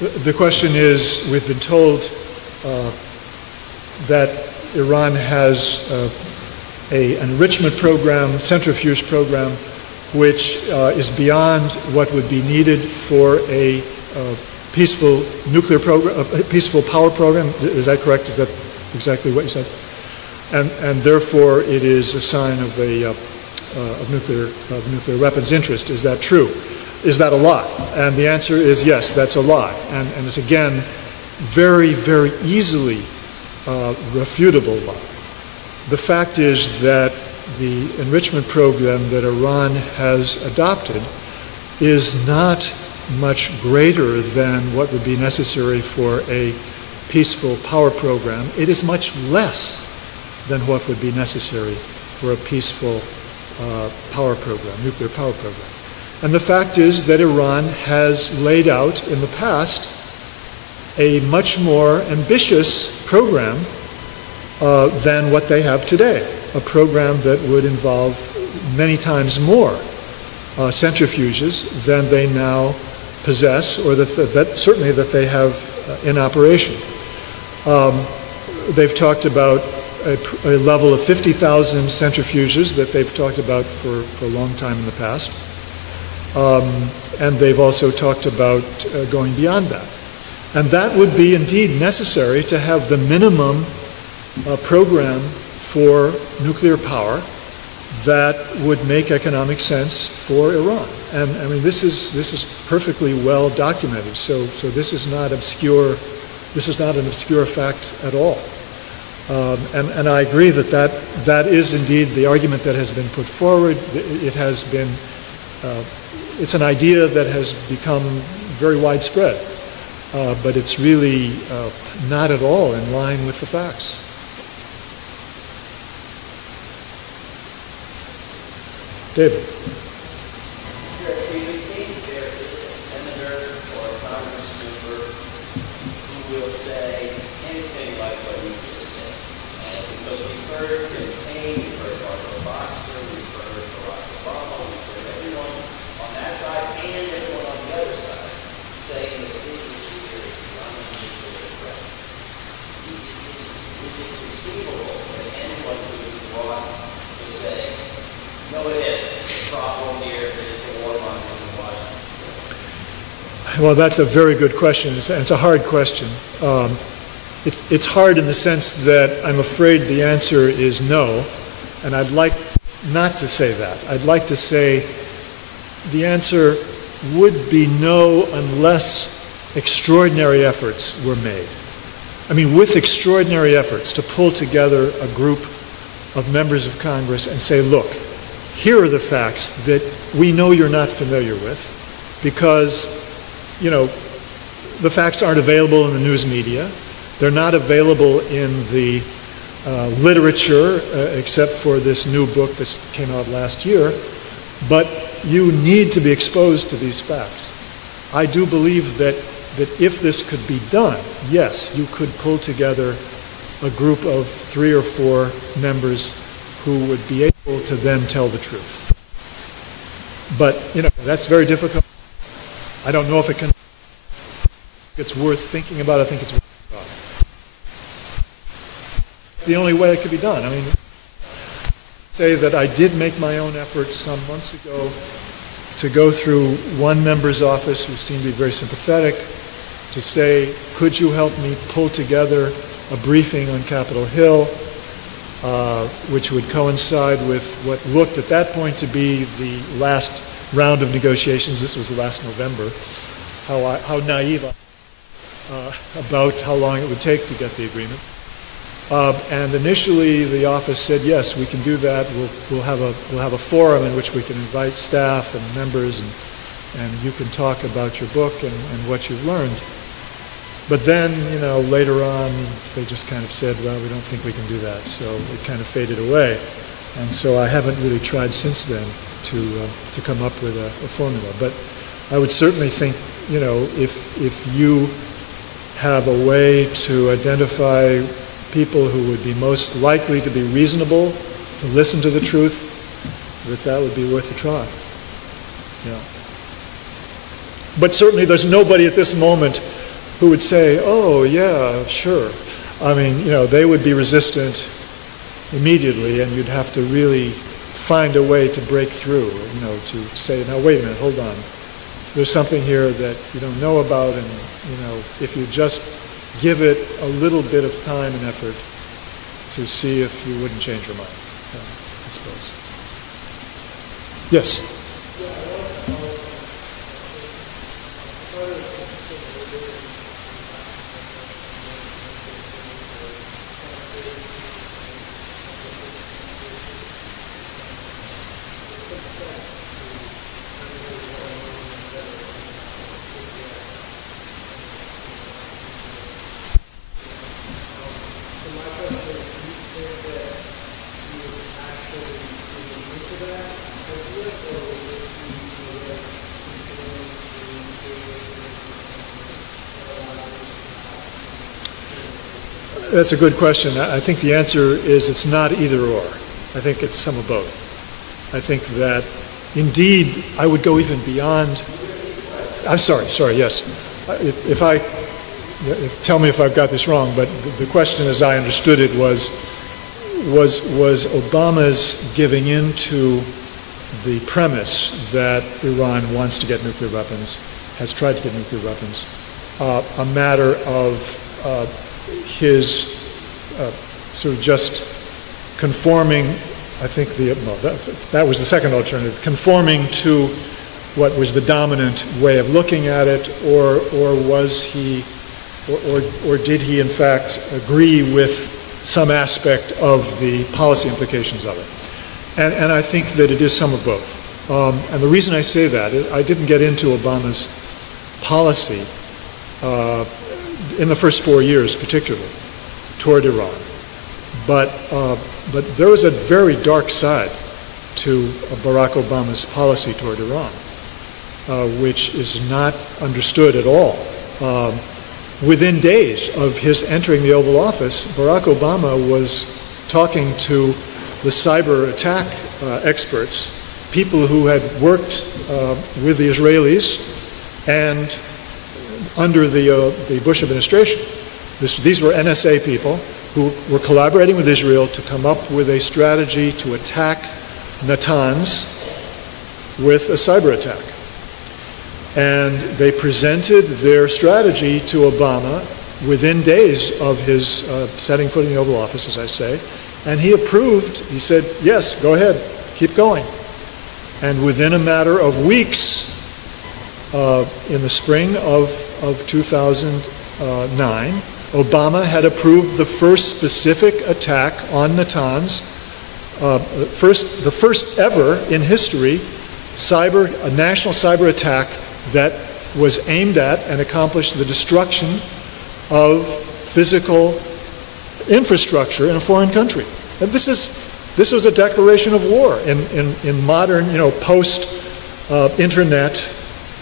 The question is, we've been told that Iran has an enrichment program, centrifuge program, which is beyond what would be needed for a peaceful nuclear program, a peaceful power program. Is that correct? Is that exactly what you said? And therefore, it is a sign of nuclear weapons interest. Is that true? Is that a lie? And the answer is yes, that's a lie. And it's again very, very easily refutable lie. The fact is that the enrichment program that Iran has adopted is not much greater than what would be necessary for a peaceful power program. It is much less than what would be necessary for a peaceful power program, nuclear power program. And the fact is that Iran has laid out in the past a much more ambitious program than what they have today, a program that would involve many times more centrifuges than they now possess, or certainly that they have in operation. They've talked about a level of 50,000 centrifuges that they've talked about for a long time in the past. And they've also talked about going beyond that. And that would be indeed necessary to have the minimum program for nuclear power that would make economic sense for Iran. And I mean, this is perfectly well documented. So this is not obscure. This is not an obscure fact at all. And I agree that is indeed the argument that has been put forward. It has been. It's an idea that has become very widespread, but it's really not at all in line with the facts. David. Do you think there is a senator or a Congress member who will say anything like what you just said? Because we've heard Tim Kaine, we've heard Barbara Boxer, we've heard Barack Obama, we've heard everyone on that side and everyone on the other side saying that the big issue here is the nuclear threat. Is it conceivable that anyone who is brought to say, no, it isn't. The problem here is the warmongers in Washington? Well, that's a very good question. It's a hard question. It's hard in the sense that I'm afraid the answer is no, and I'd like not to say that. I'd like to say the answer would be no unless extraordinary efforts were made. I mean, with extraordinary efforts to pull together a group of members of Congress and say, look, here are the facts that we know you're not familiar with because, you know, the facts aren't available in the news media. They're not available in the literature except for this new book that came out last year. But you need to be exposed to these facts. I do believe that if this could be done, yes, you could pull together a group of 3 or 4 members who would be able to then tell the truth. But, you know, that's very difficult. I don't know if it can. It's worth thinking about. I think it's worth thinking about. It's the only way it could be done. I mean, say that I did make my own efforts some months ago to go through one member's office who seemed to be very sympathetic to say, could you help me pull together a briefing on Capitol Hill, which would coincide with what looked at that point to be the last round of negotiations. This was last November. How naive about how long it would take to get the agreement. And initially, the office said, yes, we can do that. We'll have a forum in which we can invite staff and members, and you can talk about your book and what you've learned. But then, you know, later on, they just kind of said, well, we don't think we can do that. So it kind of faded away. And so I haven't really tried since then to come up with a formula. But I would certainly think, you know, if you have a way to identify people who would be most likely to be reasonable, to listen to the truth, that would be worth a try. Yeah. But certainly there's nobody at this moment who would say, oh, yeah, sure. I mean, they would be resistant immediately, and you'd have to really find a way to break through, to say, now, wait a minute, hold on. There's something here that you don't know about, and, if you just give it a little bit of time and effort to see if you wouldn't change your mind, I suppose. Yes? That's a good question. I think the answer is it's not either or. I think it's some of both. I think that, indeed, I would go even beyond. I'm sorry, yes. Tell me if I've got this wrong, but the question as I understood it was Obama's giving in to the premise that Iran wants to get nuclear weapons, has tried to get nuclear weapons, a matter of his sort of just conforming, I think that was the second alternative, conforming to what was the dominant way of looking at it, or was he, or did he in fact agree with some aspect of the policy implications of it? And I think that it is some of both. And the reason I say that, I didn't get into Obama's policy in the first 4 years, particularly, toward Iran. But there was a very dark side to Barack Obama's policy toward Iran, which is not understood at all. Within days of his entering the Oval Office, Barack Obama was talking to the cyber attack experts, people who had worked with the Israelis and under the Bush administration. These were NSA people who were collaborating with Israel to come up with a strategy to attack Natanz with a cyber attack. And they presented their strategy to Obama within days of his setting foot in the Oval Office, as I say, and he approved. He said, yes, go ahead, keep going. And within a matter of weeks, in the spring of 2009, Obama had approved the first specific attack on Natanz, the first ever in history a national cyber attack that was aimed at and accomplished the destruction of physical infrastructure in a foreign country. And this was a declaration of war in modern, post-internet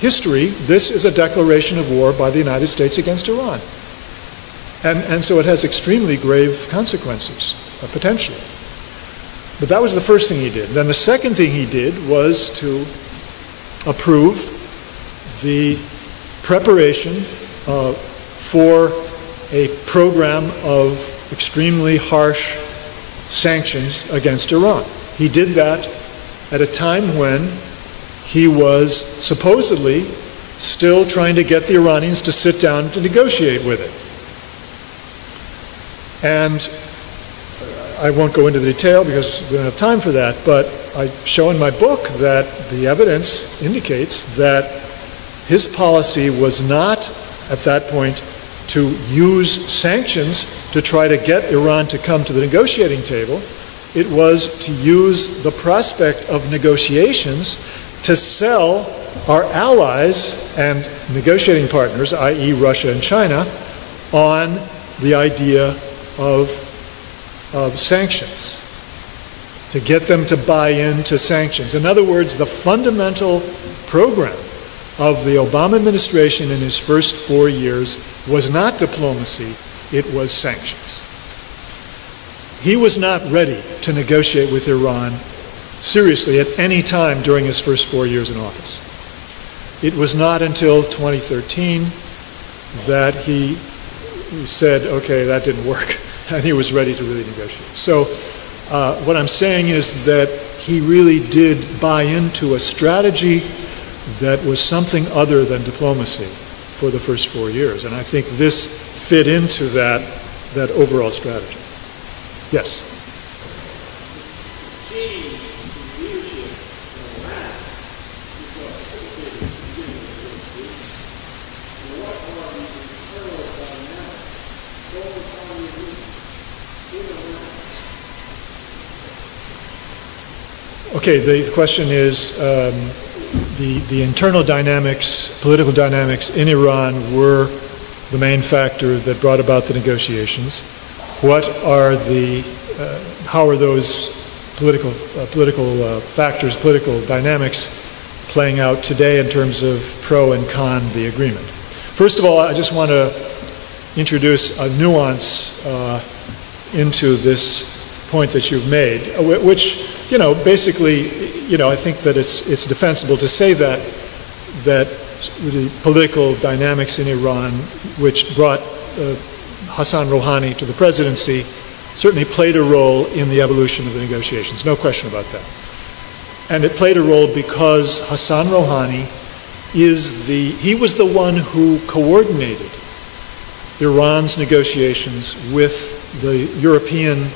history. This is a declaration of war by the United States against Iran. And so it has extremely grave consequences, potentially. But that was the first thing he did. Then the second thing he did was to approve the preparation for a program of extremely harsh sanctions against Iran. He did that at a time when he was supposedly still trying to get the Iranians to sit down to negotiate with it. And I won't go into the detail because we don't have time for that, but I show in my book that the evidence indicates that his policy was not, at that point, to use sanctions to try to get Iran to come to the negotiating table. It was to use the prospect of negotiations to sell our allies and negotiating partners, i.e. Russia and China, on the idea of sanctions, to get them to buy into sanctions. In other words, the fundamental program of the Obama administration in his first 4 years was not diplomacy, it was sanctions. He was not ready to negotiate with Iran seriously at any time during his first 4 years in office. It was not until 2013 that he said, okay, that didn't work, and he was ready to really negotiate. So what I'm saying is that he really did buy into a strategy that was something other than diplomacy for the first 4 years, and I think this fit into that overall strategy. Yes? Okay, the question is the internal dynamics, political dynamics in Iran were the main factor that brought about the negotiations. What are how are those political factors, political dynamics playing out today in terms of pro and con the agreement? First of all, I just want to introduce a nuance into this point that you've made, which, you know, basically, you know, I think that it's defensible to say that the political dynamics in Iran, which brought Hassan Rouhani to the presidency, certainly played a role in the evolution of the negotiations, no question about that. And it played a role because Hassan Rouhani he was the one who coordinated Iran's negotiations with the European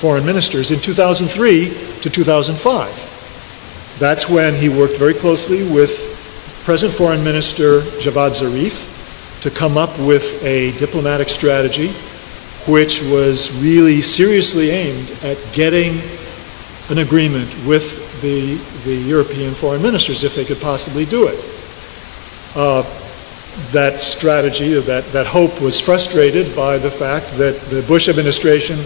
foreign ministers in 2003 to 2005. That's when he worked very closely with present Foreign Minister Javad Zarif to come up with a diplomatic strategy which was really seriously aimed at getting an agreement with the European foreign ministers if they could possibly do it. That strategy, that hope was frustrated by the fact that the Bush administration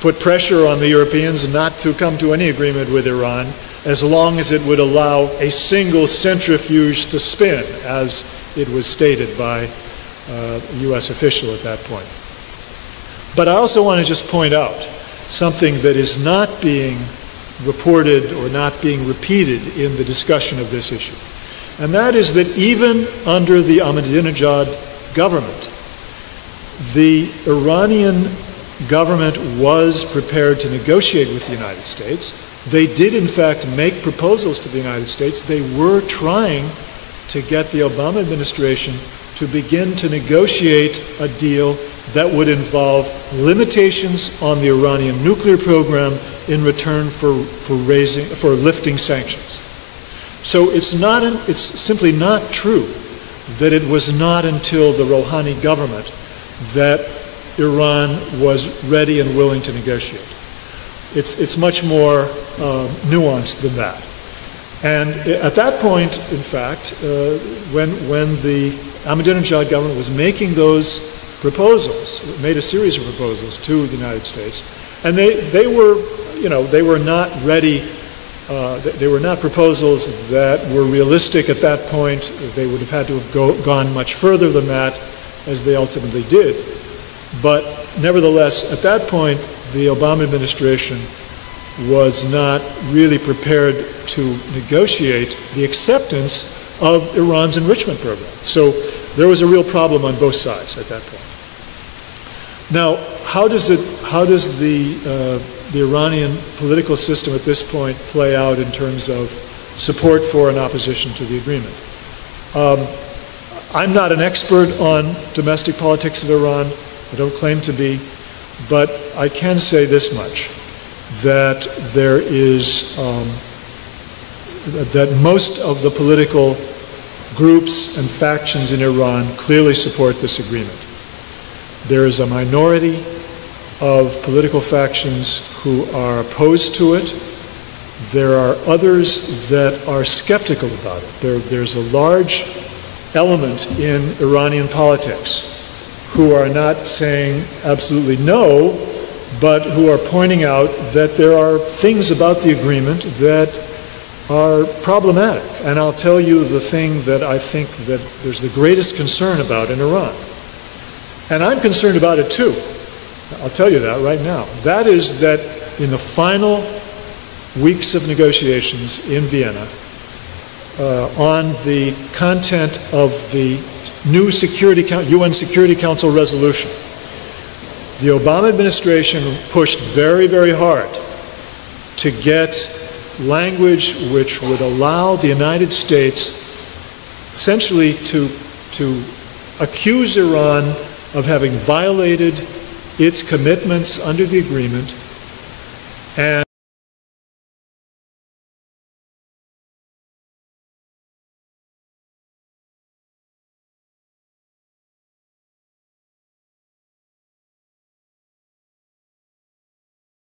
put pressure on the Europeans not to come to any agreement with Iran as long as it would allow a single centrifuge to spin, as it was stated by a U.S. official at that point. But I also want to just point out something that is not being reported or not being repeated in the discussion of this issue. And that is that even under the Ahmadinejad government, the Iranian government was prepared to negotiate with the United States. They did, in fact, make proposals to the United States. They were trying to get the Obama administration to begin to negotiate a deal that would involve limitations on the Iranian nuclear program in return for lifting sanctions. So it's simply not true that it was not until the Rouhani government that Iran was ready and willing to negotiate. It's much more nuanced than that. And at that point, in fact, when the Ahmadinejad government was making those proposals, made a series of proposals to the United States, and they were not ready. They were not proposals that were realistic at that point. They would have had to have gone much further than that, as they ultimately did. But nevertheless, at that point, the Obama administration was not really prepared to negotiate the acceptance of Iran's enrichment program. So there was a real problem on both sides at that point. Now, how does the Iranian political system at this point play out in terms of support for and opposition to the agreement? I'm not an expert on domestic politics of Iran. I don't claim to be, but I can say this much, that there is, that most of the political groups and factions in Iran clearly support this agreement. There is a minority of political factions who are opposed to it. There are others that are skeptical about it. There's a large element in Iranian politics who are not saying absolutely no, but who are pointing out that there are things about the agreement that are problematic. And I'll tell you the thing that I think that there's the greatest concern about in Iran. And I'm concerned about it too. I'll tell you that right now. That is that in the final weeks of negotiations in Vienna, on the content of the new UN Security Council resolution. The Obama administration pushed very, very hard to get language which would allow the United States essentially to accuse Iran of having violated its commitments under the agreement and